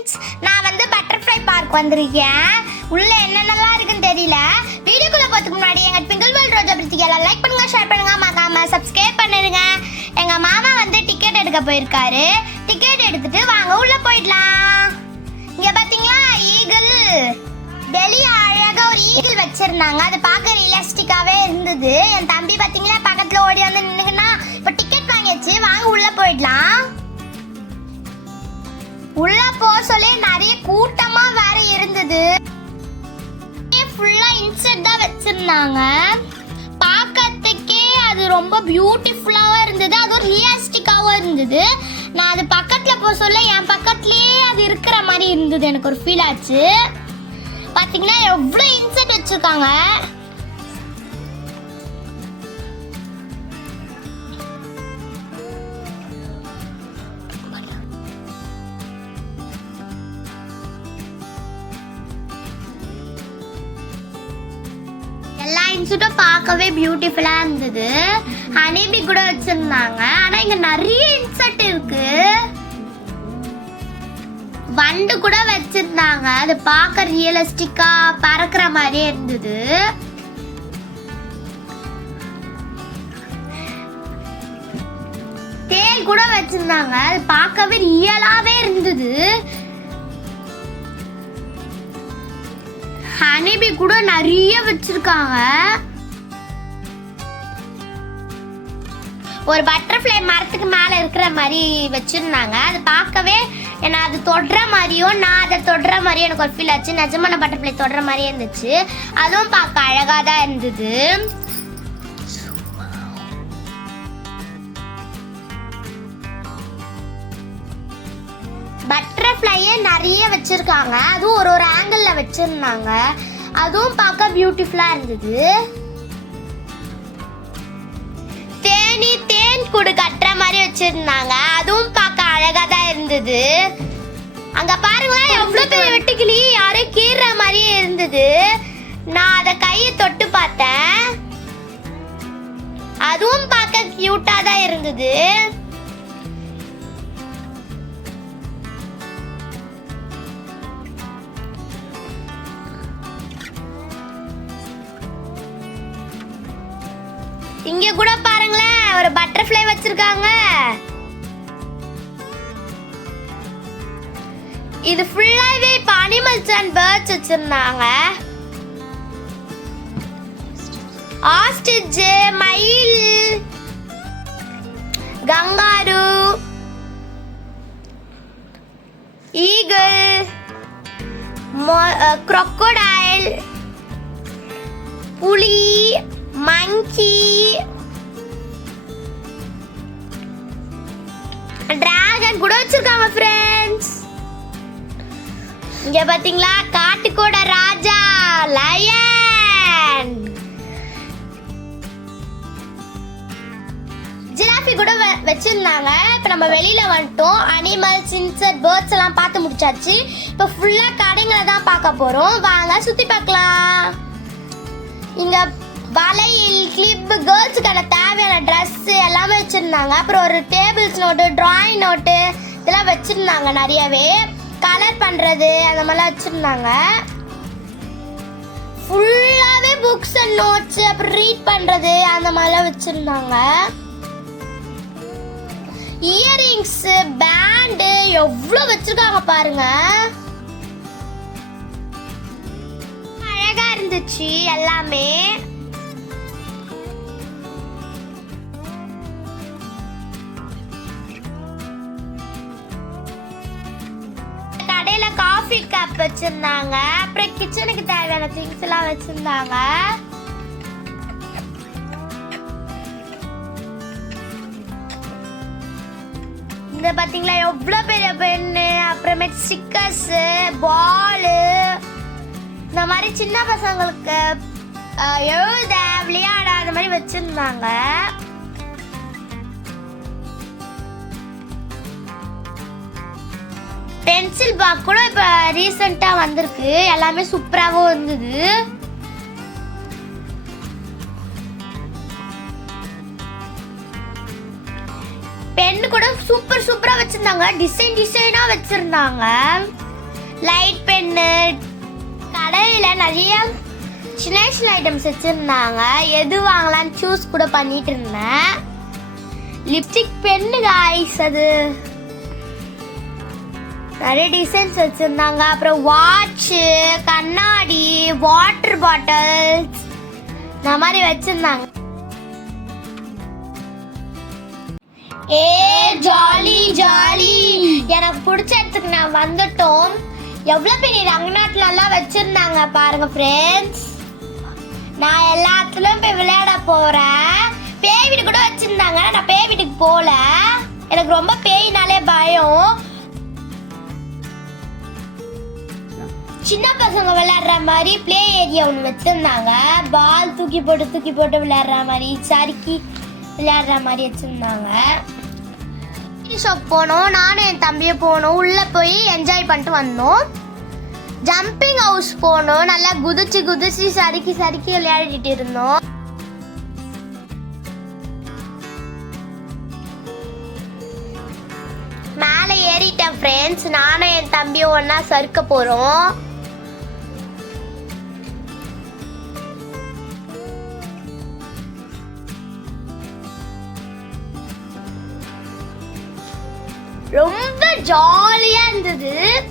Friends நான் வந்து butterfly park வந்திருக்கேன். உள்ள என்னென்னலாம் இருக்குன்னு தெரியல. வீடியோக்குள்ள போறதுக்கு முன்னாடி எங்க பிங்கிள் வேல் ரோஜா பிரித்திக்கு எல்லாம் லைக் பண்ணுங்க ஷேர் பண்ணுங்க. மறக்காம சப்ஸ்கிரைப் பண்ணிருங்க. எங்க மாமா வந்து டிக்கெட் எடுக்க போயிருக்காரு. டிக்கெட் எடுத்துட்டு வாங்க உள்ள போயிடலாம். இங்க பாத்தீங்களா ஈகிள் டெல்லி அழகா ஒரு ஈகிள் வச்சிருந்தாங்க. அது பார்க்க ரியலிஸ்டிக்காவே இருந்தது. என் தம்பி பாத்தீங்களா பக்கத்துல ஓடி வந்து நின்னுக்குன்னா இப்போ டிக்கெட் வாங்கியாச்சு. வாங்க உள்ள போயிடலாம். உள்ள போக சொல்லி நிறைய கூட்டமா வேற இருந்தது. ஃபுல்லா இன்செட் தான் வச்சிருந்தாங்க. பார்க்கறதுக்கே அது ரொம்ப பியூட்டிஃபுல்லாகவும் இருந்தது. அதுவும் ரியலிஸ்டிக்காவும் இருந்தது. நான் அது பக்கத்துல போக சொல்ல என் பக்கத்துலயே அது இருக்கிற மாதிரி இருந்தது எனக்கு ஒரு ஃபீல் ஆச்சு. பாத்தீங்கன்னா எவ்வளவு இன்செட் வச்சிருக்காங்க. எல்லா பார்க்கவே பியூட்டிஃபுல்லா இருந்தது. ஹனிபி கூட வச்சிருந்தாங்க. ஆனா இங்க நிறைய இன்செர்ட் இருக்கு. வண்டு கூட வச்சிருந்தாங்க. அது பார்க்க ரியலிஸ்டிக்கா பறக்கிற மாதிரியே இருந்தது. தேல் கூட வச்சிருந்தாங்க. அது பார்க்கவே ரியலாவே இருந்தது. ஹனிபி கூட நிறைய வச்சிருக்காங்க. ஒரு பட்டர்ஃப்ளை மரத்துக்கு மேல இருக்கிற மாதிரி வச்சிருந்தாங்க. அது பார்க்கவே என்ன அது தொடுற மாதிரியும் நான் அதை தொடுற மாதிரியும் எனக்கு ஒரு ஃபீல் ஆச்சு. நிஜமான பட்டர்ஃப்ளை தொடுற மாதிரியே இருந்துச்சு. அதுவும் பார்க்க அழகாக தான் இருந்தது. நிறைய வச்சுருக்காங்க. அதுவும் ஒரு ஒரு ஆங்கிளில் வச்சுருந்தாங்க. அதுவும் பார்க்க பியூட்டிஃபுல்லாக இருந்தது. தேனி தேன் கூடு கட்டுற மாதிரி வச்சுருந்தாங்க. அதுவும் பார்க்க அழகாக தான் இருந்தது. அங்கே பாருங்களேன் எவ்வளோ பெரிய வெட்டுக்கிளி. யாரோ கீறுற மாதிரியே இருந்தது. நான் அதை கையை தொட்டு பார்த்தேன். அதுவும் பார்க்க க்யூட்டாக தான் இருந்தது. இங்க கூட பாருங்களேன் ஒரு பட்டர்ஃப்ளை வச்சிருக்காங்க. இது ஃபுல்லாவே இப்ப அனிமல்ஸ் அண்ட் பேர்ட்ஸ் வச்சிருந்தாங்க. ஆஸ்டிச் மயில் கங்காரு ஈகிள் crocodile புலி மங்கி. டிராகன் கூட வச்சிருக்காங்க ஃப்ரெண்ட்ஸ் இங்க பாத்தீங்களா? காட்டுக்கோட ராஜா லயன் ஜிராஃபி கூட வ- வச்சிருந்தாங்க. இப்போ நம்ம வெளியில வந்துட்டோம். அனிமல்ஸ் இன்செக்ட் பேர்ட்ஸ் எல்லாம் பார்த்து முடிச்சாச்சு. இப்போ ஃபுல்லா கடைங்களை தான் பார்க்க போறோம். வாங்க சுத்தி பார்க்கலாம். இங்க வளையல் கிளிப்பு கேர்ள்ஸுக்கான தேவையான ட்ரெஸ்ஸு எல்லாமே வச்சுருந்தாங்க. அப்புறம் ஒரு டேபிள்ஸ் நோட்டு ட்ராயிங் நோட்டு இதெல்லாம் வச்சுருந்தாங்க நிறையவே. கலர் பண்ணுறது அந்த மாதிரிலாம் வச்சுருந்தாங்க. ஃபுல்லாகவே புக்ஸ் அண்ட் நோட்ஸ் அப்புறம் ரீட் பண்ணுறது அந்த மாதிரிலாம் வச்சுருந்தாங்க. இயரிங்ஸ் பேண்டு எவ்வளோ வச்சுருக்காங்க பாருங்க. அழகாக இருந்துச்சு எல்லாமே. காஃபி வச்சிருந்தாங்க. அப்புறம் கிச்சனுக்கு தேவையான திங்ஸ் எல்லாம் வச்சிருந்தாங்க. இந்த பாத்தீங்களா எவ்வளவு பெரிய பென்னு அப்புறமேட்டு ஸ்டிக்கர்ஸ் பாலு இந்த மாதிரி சின்ன பசங்களுக்கு எழுத விளையாட அந்த மாதிரி வச்சிருந்தாங்க. பென்சில் பாக் கூட இப்போ ரீசெண்டாக வந்திருக்கு. எல்லாமே சூப்பராகவும் இருந்தது. பென் கூட சூப்பர் சூப்பரா வச்சிருந்தாங்க. டிசைன் டிசைனா வச்சிருந்தாங்க. லைட் பென்னு கடையில் நிறைய சின்ன சின்ன ஐட்டம்ஸ் வச்சுருந்தாங்க. எது வாங்கலாம்னு சூஸ் கூட பண்ணிட்டு இருந்தேன். லிப்ஸ்டிக் பென்னு காய்ஸ் அது நிறைய டிசைன்ஸ் வச்சுருந்தாங்க. அப்புறம் வாட்சு கண்ணாடி வாட்டர் பாட்டில்ஸ் இந்த மாதிரி வச்சுருந்தாங்க. ஏ ஜாலி ஜாலி. எனக்கு பிடிச்ச இடத்துக்கு நான் வந்துட்டோம். எவ்வளோ பெரிய ரங்கநாட்டிலலாம் வச்சுருந்தாங்க பாருங்க ஃப்ரெண்ட்ஸ் நான் எல்லாத்துலேயும் போய் விளையாட போகிறேன் பேய் வீடு கூட வச்சுருந்தாங்க நான் பேய் வீட்டுக்கு போகல எனக்கு ரொம்ப பேயினாலே பயம். சின்ன பசங்க விளையாடுற மாதிரி ப்ளே ஏரியா ஒன்று வச்சுருந்தாங்க. பால் தூக்கி போட்டு தூக்கி போட்டு விளையாடுற மாதிரி சறுக்கி விளையாடுற மாதிரி வச்சுருந்தாங்க. ஷாப் போனோம். நானும் என் தம்பியும் போனோம். உள்ளே போய் என்ஜாய் பண்ணிட்டு வந்தோம். ஜம்பிங் ஹவுஸ் போனோம். நல்லா குதிச்சு குதிச்சு சறுக்கி சறுக்கி விளையாடிட்டு இருந்தோம். மேலே ஏறிட்டேன் ஃப்ரெண்ட்ஸ் நானும் என் தம்பியும் ஒன்றா சறுக்க போகிறோம் ரொம்ப ஜாலியா இருந்தது.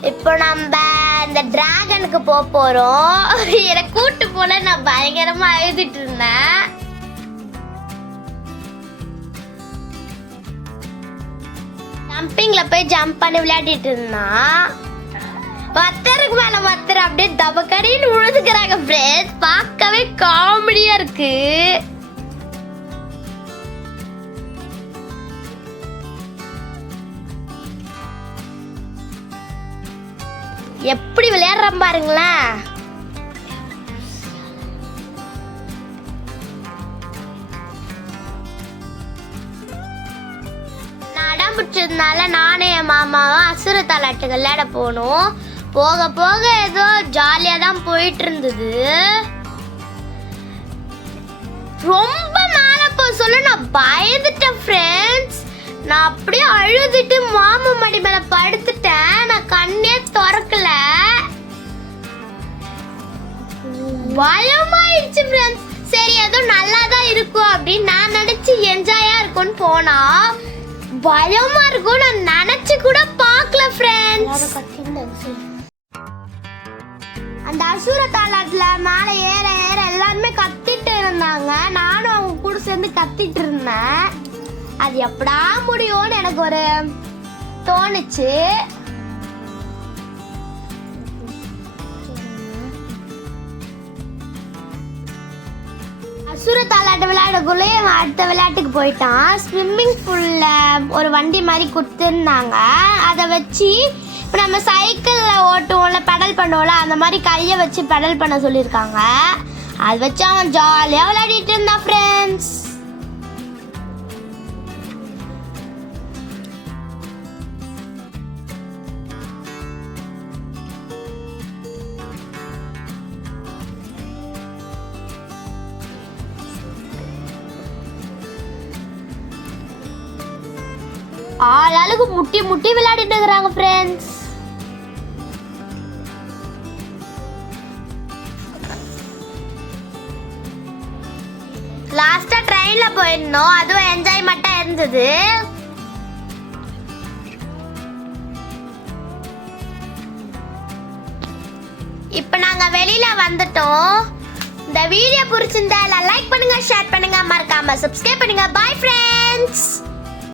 இப்போ நம்ம இந்த டிராகனுக்கு போக போறோம். என்னை கூட்டு போல நான் பயங்கரமா அழுதுட்டு இருந்தேன். ஜம்பிங்ல போய் ஜம்ப் பண்ணி விளையாடிட்டு இருந்தான். மத்தருக்கு மேல மத்தர் அப்படியே தபக்கடின்னு விழுதுக்கிறாங்க ஃப்ரெண்ட்ஸ் பார்க்கவே காமெடியா இருக்கு. எப்படி விளையாடுறான் பாருங்களேன் நான் பிடிச்சதுனால நானே என் மாமாவும் அசுர தாலாட்டு விளையாட போனோம். போக போக ஏதோ ஜாலியாக தான் போயிட்டு இருந்தது ரொம்ப மேலே போக சொல்ல நான் பயந்துட்டேன் ஃப்ரெண்ட்ஸ் நான் அப்படியே அழுதுட்டு மாமா மடி மேலே படுத்துட்டேன். நான் கண் திறக்கல. பயமாயிடுச்சு ஃப்ரெண்ட்ஸ் சரி ஏதோ நல்லா தான் இருக்கும் அப்படின்னு நான் நினைச்சு என்ஜாயா இருக்கும்னு போனா பயமா இருக்கும் நான் நினைச்சு கூட பார்க்கல ஃப்ரெண்ட்ஸ் அந்த அசுர தாளாட்டுல மேல ஏற ஏற எல்லாருமே கத்திட்டு இருந்தாங்க. நானும் அவங்க கூட சேர்ந்து கத்திட்டு இருந்தேன். அது எப்படா முடியும்னு எனக்கு ஒரு தோணுச்சு. அசுர தாலாட்டு விளையாடக்குள்ளே அவன் அடுத்த விளையாட்டுக்கு போயிட்டான். ஸ்விம்மிங் பூலில் ஒரு வண்டி மாதிரி கொடுத்துருந்தாங்க. அதை வச்சு இப்போ நம்ம சைக்கிளில் ஓட்டுவோம்ல பெடல் பண்ணுவோம்ல அந்த மாதிரி கையை வச்சு பெடல் பண்ண சொல்லியிருக்காங்க. அதை வச்சு அவன் ஜாலியாக விளையாடிட்டு இருந்தான் ஃப்ரெண்ட்ஸ் ஆளாளுக்கு முட்டி முட்டி விளையாடிட்டு இருக்கிறாங்க ஃப்ரெண்ட்ஸ் லாஸ்டா ட்ரெயின்ல போயிருந்தோம். அதுவும் என்ஜாய்மெண்டா இருந்தது. இப்போ நாங்க வெளியில வந்துட்டோம். இந்த வீடியோ பிடிச்சிருந்தா லைக் பண்ணுங்க ஷேர் பண்ணுங்க. மறக்காம சப்ஸ்கிரைப் பண்ணுங்க. Bye friends